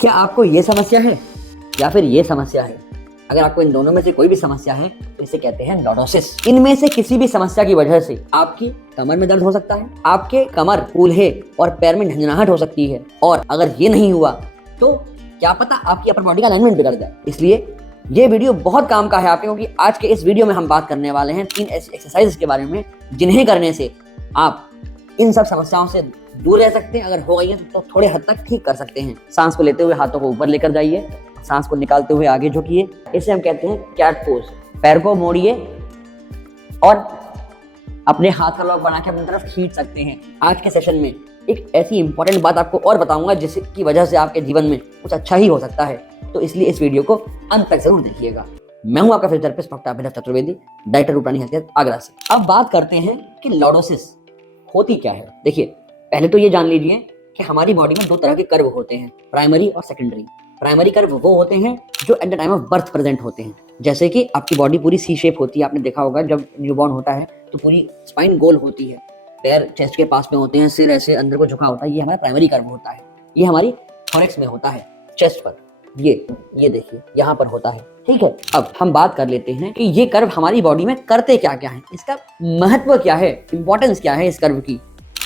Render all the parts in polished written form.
क्या आपको ये समस्या है या फिर ये समस्या है? अगर आपको इन दोनों में से कोई भी समस्या है तो इसे कहते हैं लॉर्डोसिस। इनमें से किसी भी समस्या की वजह से आपकी कमर में दर्द हो सकता है, आपके कमर, कूल्हे और पैर में झंझनाहट हो सकती है, और अगर ये नहीं हुआ तो क्या पता आपकी अपर बॉडी का अलाइनमेंट बिगड़ जाए। इसलिए ये वीडियो बहुत काम का है आपके, क्योंकि आज के इस वीडियो में हम बात करने वाले हैं 3 ऐसी एक्सरसाइज के बारे में जिन्हें करने से आप इन सब समस्याओं से दूर रह सकते हैं। अगर हो गई है तो थोड़े हद तक ठीक कर सकते हैं। सांस को लेते हुए हाथों को ऊपर लेकर जाइए, सांस को निकालते हुए आगे झुकिए। इसे हम कहते हैं कैट पोज। पैर को मोड़िए और अपने हाथ का लॉक बना के अपनी तरफ खींच सकते हैं। आज के सेशन में एक ऐसी इंपॉर्टेंट बात आपको और बताऊंगा जिसकी वजह से आपके जीवन में कुछ अच्छा ही हो सकता है, तो इसलिए इस वीडियो को अंत तक जरूर देखिएगा। मैं हूं आपका physiotherapist doctor Abhinav Chaturvedi, director Rupani health care Agra से। अब बात करते हैं कि लॉर्डोसिस होती क्या है। देखिए, पहले तो ये जान लीजिए कि हमारी बॉडी में 2 तरह के कर्व होते हैं, प्राइमरी और सेकेंडरी। प्राइमरी कर्व वो होते हैं जो at the time of birth present होते हैं। जैसे कि आपकी बॉडी पूरी सी शेप होती है, आपने देखा होगा जब न्यूबॉर्न होता है तो पूरी स्पाइन गोल होती है, पैर चेस्ट के पास में होते हैं, सिर ऐसे अंदर को झुका होता है। ये हमारा प्राइमरी कर्व होता है। ये हमारी थोरैक्स में होता है, चेस्ट पर। ये देखिए यहाँ पर होता है, ठीक है। अब हम बात कर लेते हैं कि ये कर्व हमारी बॉडी में करते क्या क्या है, इसका महत्व क्या है, इंपॉर्टेंस क्या है इस कर्व की।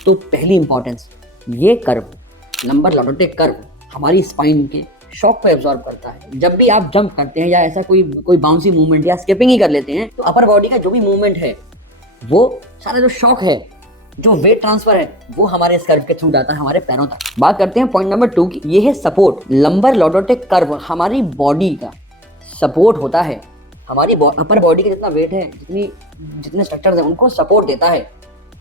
तो पहली इंपॉर्टेंस, ये कर्व, लंबर लॉर्डोटिक कर्व, हमारी स्पाइन के शॉक को एब्जॉर्ब करता है। जब भी आप जंप करते हैं या ऐसा कोई बाउंसी मूवमेंट या स्किपिंग ही कर लेते हैं, तो अपर बॉडी का जो भी मूवमेंट है, वो सारा जो शॉक है, जो वेट ट्रांसफर है, वो हमारे इस कर्व के थ्रू जाता है हमारे पैरों तक। बात करते हैं पॉइंट नंबर 2 की। ये है सपोर्ट। लंबर लॉर्डोटिक कर्व हमारी बॉडी का सपोर्ट होता है। हमारी अपर बॉडी का जितना वेट है, जितने स्ट्रक्चर्स हैं, उनको सपोर्ट देता है।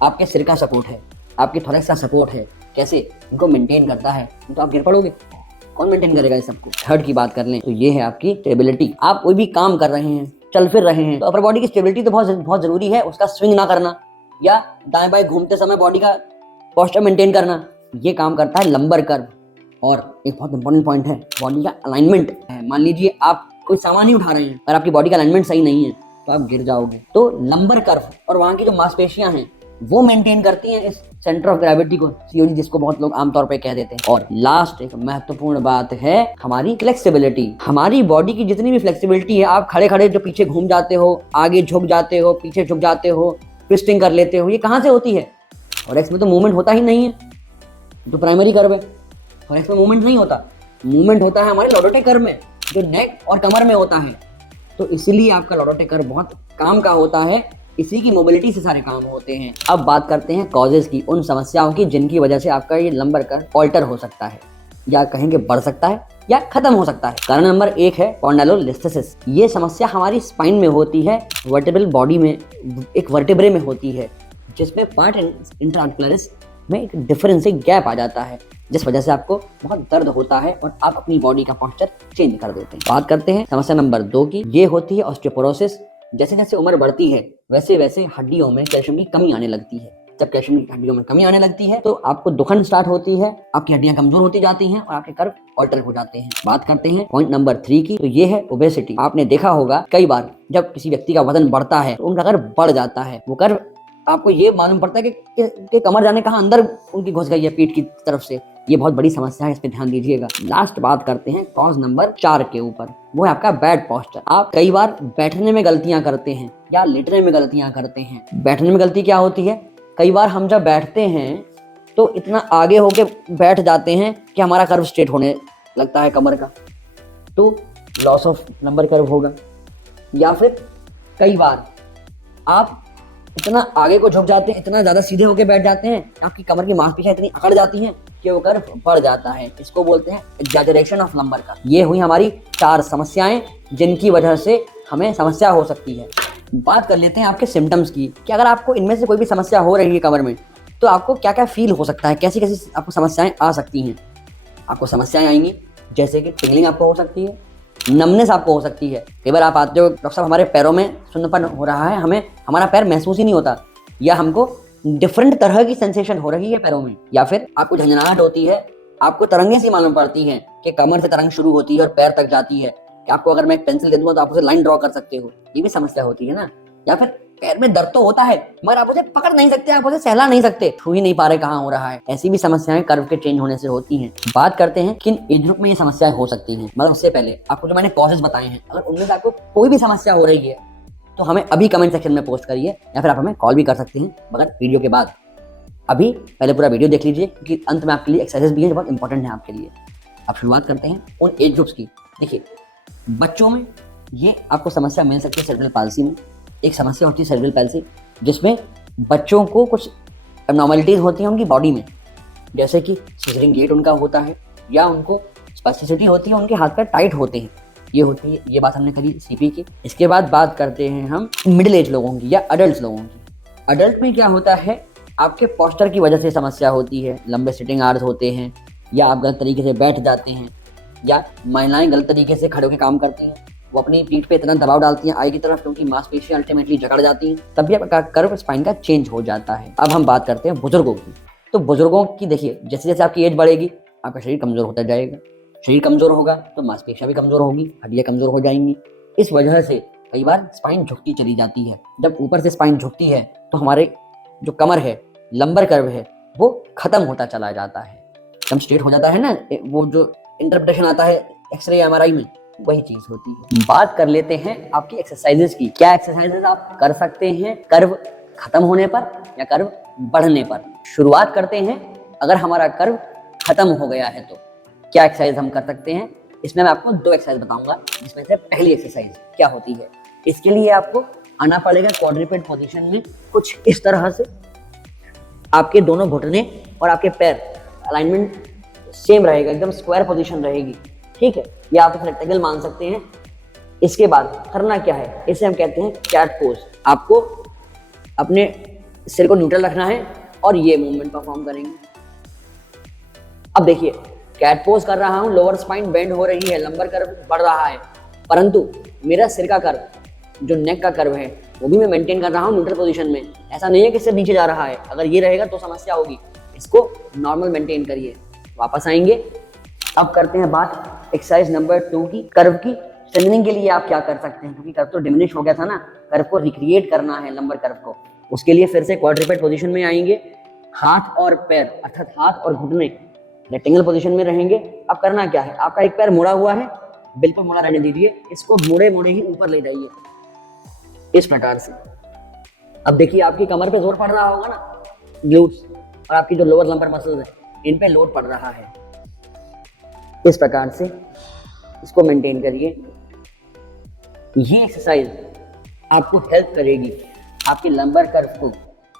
आपके सिर का सपोर्ट है, आपके थोरैक्स का सपोर्ट है। कैसे? इनको मेंटेन करता है। तो आप गिर पड़ोगे, कौन मेंटेन करेगा इस सबको? थर्ड की बात कर लें तो ये है आपकी स्टेबिलिटी। आप कोई भी काम कर रहे हैं, चल फिर रहे हैं, तो अपर बॉडी की स्टेबिलिटी तो बहुत जरूरी है। उसका स्विंग ना करना या दाएं बाएं घूमते समय बॉडी का पोस्चर मेंटेन करना, ये काम करता है लंबर कर्व। और एक बहुत इंपॉर्टेंट पॉइंट है, बॉडी का अलाइनमेंट है। मान लीजिए आप कोई सामान ही उठा रहे हैं और आपकी बॉडी का अलाइनमेंट सही नहीं है तो आप गिर जाओगे। तो लंबर कर्व और वहां की जो मांसपेशियां हैं वो मेंटेन करती हैं इस सेंटर ऑफ ग्रेविटी को, सीओजी, जिसको बहुत लोग आमतौर पे कह देते हैं। और लास्ट एक महत्वपूर्ण बात है हमारी फ्लेक्सिबिलिटी। हमारी बॉडी की जितनी भी फ्लेक्सिबिलिटी है, आप खड़े खड़े जो पीछे घूम जाते हो, आगे झुक जाते हो, पीछे झुक जाते हो, ट्विस्टिंग कर लेते हो, ये कहाँ से होती है? थोरैक्स में तो मूवमेंट होता ही नहीं है, जो प्राइमरी कर्व है। थोरैक्स में मूवमेंट नहीं होता, मूवमेंट होता है हमारे लॉर्डोटिक कर्व में, जो नेक और कमर में होता है। तो इसलिए आपका लॉर्डोटिक कर्व बहुत काम का होता है। इसी की मोबिलिटी से सारे काम होते हैं। अब बात करते हैं कॉजेज की, उन समस्याओं की जिनकी वजह से आपका ये लंबर कर्व ऑल्टर हो सकता है, या कहेंगे बढ़ सकता है या खत्म हो सकता है। कारण नंबर 1 है स्पॉन्डिलोलिस्थेसिस। ये समस्या हमारी स्पाइन में होती है, वर्टेब्रल बॉडी में, एक वर्टेब्रे में होती है, जिसमें पार्ट इंट्राआर्टिकुलरिस में एक डिफरेंस, एक गैप आ जाता है, जिस वजह से आपको बहुत दर्द होता है और आप अपनी बॉडी का पोस्चर चेंज कर देते हैं। बात करते हैं समस्या नंबर 2 की। ये होती है ऑस्टियोपोरोसिस। जैसे जैसे उम्र बढ़ती है वैसे वैसे हड्डियों में कैल्शियम की कमी आने लगती है। जब कैल्शियम की हड्डियों में कमी आने लगती है तो आपको दुखन स्टार्ट होती है, आपकी हड्डियां कमजोर होती जाती हैं और आपके कर्व ऑल्टर हो जाते हैं। बात करते हैं पॉइंट नंबर 3 की। तो ये है ओबेसिटी। आपने देखा होगा कई बार जब किसी व्यक्ति का वजन बढ़ता है तो उनका कर्व बढ़ जाता है। वो कर्व आपको ये मालूम पड़ता है कि कमर जाने कहाँ अंदर उनकी घुस गई है पीठ की तरफ से। ये बहुत बड़ी समस्या है, इस पे ध्यान दीजिएगा। लास्ट बात करते हैं कॉज नंबर 4 के ऊपर, वो है आपका बैड पोस्चर। आप कई बार बैठने में गलतियां करते हैं या लेटने में गलतियां करते हैं। बैठने में गलती क्या होती है? कई बार हम जब बैठते हैं तो इतना आगे होके बैठ जाते हैं कि हमारा कर्व स्ट्रेट होने लगता है कमर का, तो लॉस ऑफ लंबर कर्व होगा। या फिर कई बार आप इतना आगे को झुक जाते हैं, इतना ज्यादा सीधे होके बैठ जाते हैं, आपकी कमर की मांसपेशियां इतनी अकड़ जाती हैं कि वो कर्व बढ़ जाता है। इसको बोलते हैं एग्जैजरेशन ऑफ लंबर कर्व। ये हुई हमारी 4 समस्याएं जिनकी वजह से हमें समस्या हो सकती है। बात कर लेते हैं आपके सिम्टम्स की, कि अगर आपको इनमें से कोई भी समस्या हो रही है कमर में, तो आपको क्या क्या फील हो सकता है, कैसी कैसी आपको समस्याएं आ सकती हैं। आपको समस्याएं आएंगी जैसे कि टिंगलिंग आपको हो सकती है, नमनेस आपको हो सकती है। कई बार आप आते हो, डॉक्टर साहब हमारे पैरों में सुन्नपन हो रहा है, हमें हमारा पैर महसूस ही नहीं होता, या हमको डिफरेंट तरह की सेंसेशन हो रही है पैरों में। या फिर आपको झंझनाहट होती है, आपको तरंगें सी मालूम पड़ती हैं कि कमर से तरंग शुरू होती है और पैर तक जाती है, कि आपको अगर मैं एक पेंसिल दे दूंगा तो आप उसे लाइन ड्रॉ कर सकते हो, ये भी समस्या होती है ना। या फिर पैर में दर्द तो होता है मगर आप उसे पकड़ नहीं सकते, आप उसे सहला नहीं सकते, छू ही नहीं पा रहे कहाँ हो रहा है। ऐसी भी समस्याएं कर्व के चेंज होने से होती हैं। बात करते हैं किन एज ग्रुप में ये समस्याएं हो सकती हैं। मगर उससे पहले आपको जो मैंने कॉजेज बताए हैं, अगर उनमें से आपको कोई भी समस्या हो रही है तो हमें अभी कमेंट सेक्शन में पोस्ट करिए या फिर आप हमें कॉल भी कर सकते हैं, मगर वीडियो के बाद। अभी पहले पूरा वीडियो देख लीजिए क्योंकि अंत में आपके लिए एक्सरसाइज भी है जो बहुत इंपॉर्टेंट है आपके लिए। अब शुरुआत करते हैं उन एज ग्रुप्स की। देखिए, बच्चों में ये आपको समस्या मिल सकती है सेरेब्रल पाल्सी में। एक समस्या होती है सेरेब्रल पाल्सी जिसमें बच्चों को कुछ एबनॉर्मलिटीज होती हैं उनकी बॉडी में, जैसे कि सीजरिंग गेट उनका होता है या उनको स्पेसिसिटी होती है, उनके हाथ पैर टाइट होते हैं, ये होती है। ये बात हमने करी सीपी की। इसके बाद बात करते हैं हम मिडिल एज लोगों की या अडल्ट लोगों की। अडल्ट में क्या होता है, आपके पोस्चर की वजह से समस्या होती है, लंबे सिटिंग आवर्स होते हैं या आप गलत तरीके से बैठ जाते हैं या महिलाएं गलत तरीके से खड़े होकर काम करती हैं, वो अपनी पीठ पे इतना दबाव डालती हैं आई की तरफ क्योंकि मांसपेशियां अल्टीमेटली जकड़ जाती हैं, तब भी आपका कर्व स्पाइन का चेंज हो जाता है। अब हम बात करते हैं बुजुर्गों की। तो बुजुर्गों की देखिए, जैसे जैसे आपकी एज बढ़ेगी आपका शरीर कमजोर होता जाएगा, शरीर कमजोर होगा तो मांसपेशियां भी कमजोर होगी, हड्डियां कमजोर हो जाएंगी। इस वजह से कई बार स्पाइन झुकती चली जाती है। जब ऊपर से स्पाइन झुकती है तो हमारे जो कमर है, लंबर कर्व है, वो खत्म होता चला जाता है, एकदम स्ट्रेट हो जाता है ना, वो जो इंटरप्रिटेशन आता है एक्सरे या एमआरआई में, वही चीज होती है। बात कर लेते हैं आपकी एक्सरसाइजेस की। क्या एक्सरसाइजेस आप कर सकते हैं कर्व खत्म होने पर या कर्व बढ़ने पर। शुरुआत करते हैं, अगर हमारा कर्व खत्म हो गया है तो क्या एक्सरसाइज हम कर सकते हैं। इसमें मैं आपको 2 एक्सरसाइज बताऊंगा, जिसमें से पहली एक्सरसाइज क्या होती है। इसके लिए आपको आना पड़ेगा क्वाड्रुपेड पोजीशन में, कुछ इस तरह से। आपके दोनों घुटने और आपके पैर अलाइनमेंट सेम रहेगा, एकदम स्क्वायर पोजीशन रहेगी, ठीक है। या आप इसे रेक्टेंगल मान सकते हैं। इसके बाद करना क्या है, इसे हम कहते हैं कैट पोज। आपको अपने सिर को न्यूट्रल रखना है और ये मूवमेंट परफॉर्म करेंगे। अब देखिए, कैट पोज कर रहा हूं, लोअर स्पाइन बेंड हो रही है, लंबर कर्व बढ़ रहा है, परंतु मेरा सिर का कर्व, जो नेक का कर्व है, वो भी मैं मेंटेन कर रहा हूं न्यूट्रल पोजीशन में। ऐसा नहीं है कि सिर नीचे जा रहा है, अगर ये रहेगा तो समस्या होगी। इसको नॉर्मल मेंटेन करिए। वापस आएंगे, अब करते हैं बात एक्सरसाइज नंबर 2 की, कर्व की स्ट्रेंथनिंग के लिए आप क्या कर सकते हैं, क्योंकि कर्व तो डिमिनिश हो गया था ना, कर्व को रिक्रिएट करना है, लंबर कर्व को। उसके लिए फिर से क्वाड्रुपेड पोजीशन में आएंगे, हाथ और पैर अर्थात हाथ और घुटने रेक्टेंगल पोजीशन में रहेंगे। अब करना क्या है, आपका एक पैर मुड़ा हुआ है, बिल्कुल मुड़ा रहने दीजिए, इसको मुड़े मुड़े ही ऊपर ले जाइए इस प्रकार से। अब देखिए, आपकी कमर पे जोर पड़ रहा होगा ना, ग्लूट्स और आपकी जो लोअर लंबर मसल्स है, इन पे लोड पड़ रहा है। इस प्रकार से इसको मेंटेन करिए। ये एक्सरसाइज आपको हेल्प करेगी आपके लंबर कर्व को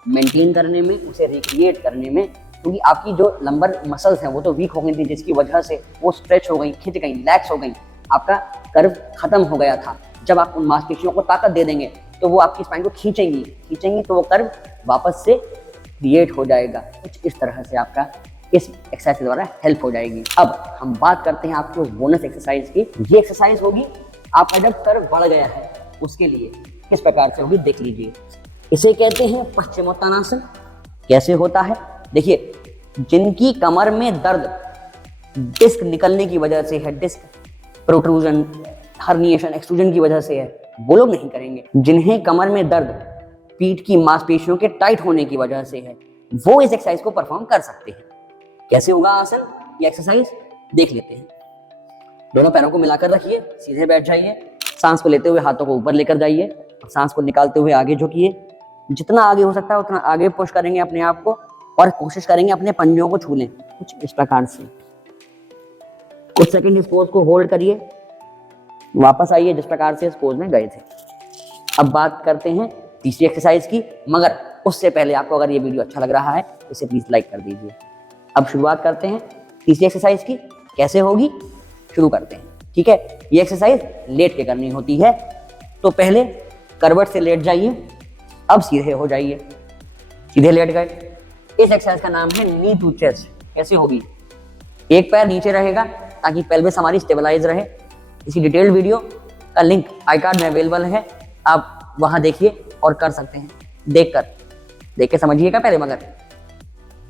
मेंटेन करने में, उसे रिक्रिएट करने में, क्योंकि आपकी जो लंबर मसल्स हैं वो तो वीक हो गई थी, जिसकी वजह से वो स्ट्रेच हो गई, खिंच गई, लैक्स हो गई, आपका कर्व खत्म हो गया था। जब आप उन मांसपेशियों को ताकत दे देंगे तो वो आपकी स्पाइन को खींचेंगी तो वो कर्व वापस से क्रिएट हो जाएगा। कुछ इस तरह से आपका इस एक्सरसाइज के द्वारा हेल्प हो जाएगी। अब हम बात करते हैं आपको बोनस एक्सरसाइज की। ये एक्सरसाइज होगी आपका जब कर्व बढ़ गया है, उसके लिए किस प्रकार से होगी देख लीजिए। इसे कहते हैं पश्चिमोत्तानासन। कैसे होता है, देखिए, जिनकी कमर में दर्द डिस्क निकलने की वजह से है, डिस्क प्रोट्रूजन, हर्निएशन, एक्सट्रूजन की वजह से है, वो लोग नहीं करेंगे। जिन्हें कमर में दर्द पीठ की मांसपेशियों के टाइट होने की वजह से है, वो इस एक्सरसाइज को परफॉर्म कर सकते हैं। कैसे होगा आसन, ये एक्सरसाइज देख लेते हैं। दोनों पैरों को मिलाकर रखिए, सीधे बैठ जाइए, सांस को लेते हुए हाथों को ऊपर लेकर जाइए, सांस को निकालते हुए आगे झुकिए। जितना आगे हो सकता है उतना आगे पुश करेंगे अपने आप को और कोशिश करेंगे अपने पंजों को छू लें, कुछ इस प्रकार से। कुछ सेकंड इस पोज को होल्ड करिए, वापस आइए जिस प्रकार से इस पोज में गए थे। अब बात करते हैं तीसरी एक्सरसाइज की, मगर उससे पहले आपको अगर ये वीडियो अच्छा लग रहा है तो इसे प्लीज लाइक कर दीजिए। अब शुरुआत करते हैं तीसरी एक्सरसाइज की। कैसे होगी, शुरू करते हैं, ठीक है। ये एक्सरसाइज लेट के करनी होती है, तो पहले करवट से लेट जाइए, अब सीधे हो जाइए, सीधे लेट गए। इस एक्सरसाइज का नाम है नी टू चेस्ट। कैसे होगी, एक पैर नीचे रहेगा ताकि पेल्विस हमारी स्टेबलाइज रहे। इसी डिटेल्ड वीडियो का लिंक आई कार्ड में अवेलेबल है, आप वहां देखिए और कर सकते हैं। देख के समझिएगा पहले, मगर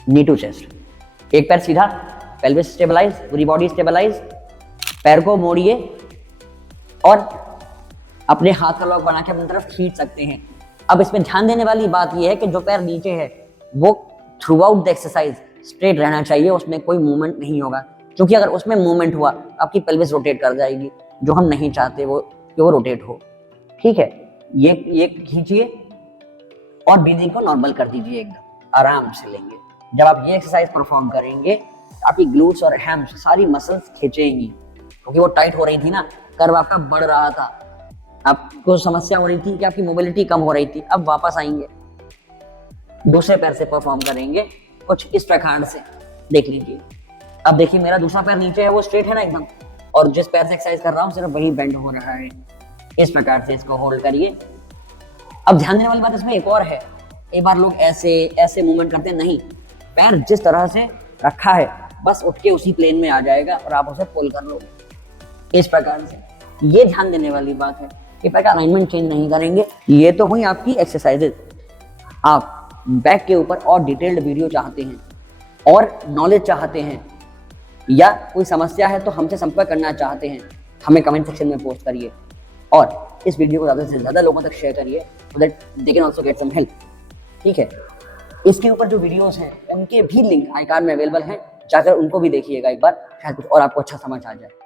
नी टू चेस्ट, एक पैर सीधा, पेल्विस स्टेबलाइज, पूरी बॉडी स्टेबलाइज। पैर को मोड़िए और अपने हाथ का लॉक बना के अपनी तरफ खींच सकते हैं। अब इसमें ध्यान देने वाली बात यह है कि जो पैर नीचे है वो through out the exercise straight रहना चाहिए, उसमें कोई मूवमेंट नहीं होगा, क्योंकि अगर उसमें मूवमेंट हुआ आपकी पेल्विस रोटेट कर जाएगी, जो हम नहीं चाहते वो कि वो रोटेट हो। ठीक है, ये खींचिए और ब्रीदिंग को नॉर्मल कर दीजिए, एकदम आराम से लेंगे। जब आप ये एक्सरसाइज परफॉर्म करेंगे आपकी ग्लूट्स और हैम्स सारी मसल्स खींचेंगी, क्योंकि वो टाइट हो रही थी ना, कर्व आपका बढ़ रहा था, आपको समस्या हो रही थी कि आपकी मोबिलिटी कम हो रही थी। अब वापस आएंगे, दूसरे पैर से परफॉर्म करेंगे कुछ इस प्रकार से, देख लीजिए। अब देखिए मेरा दूसरा पैर नीचे है, वो स्ट्रेट है ना एकदम, और जिस पैर से एक्सरसाइज कर रहा हूँ सिर्फ वही बेंड हो रहा है। इस प्रकार से इसको होल्ड करिए। अब ध्यान देने वाली बात इसमें एक और है, एक बार लोग ऐसे ऐसे मूवमेंट करते हैं, नहीं, पैर जिस तरह से रखा है बस उठ के उसी प्लेन में आ जाएगा और आप उसे पुल कर लोगे इस प्रकार से। ये ध्यान देने वाली बात है कि पैर का अलाइनमेंट चेंज नहीं करेंगे। ये तो हुई आपकी एक्सरसाइजेज। आप बैक के ऊपर और डिटेल्ड वीडियो चाहते हैं और नॉलेज चाहते हैं या कोई समस्या है तो हमसे संपर्क करना चाहते हैं, हमें कमेंट सेक्शन में पोस्ट करिए और इस वीडियो को ज़्यादा से ज़्यादा लोगों तक शेयर करिए so that they can also get some help. ठीक है, इसके ऊपर जो वीडियोस हैं उनके भी लिंक आई कार्ड में अवेलेबल हैं, जाकर उनको भी देखिएगा एक बार, शायद कुछ और आपको अच्छा समझ आ जाए।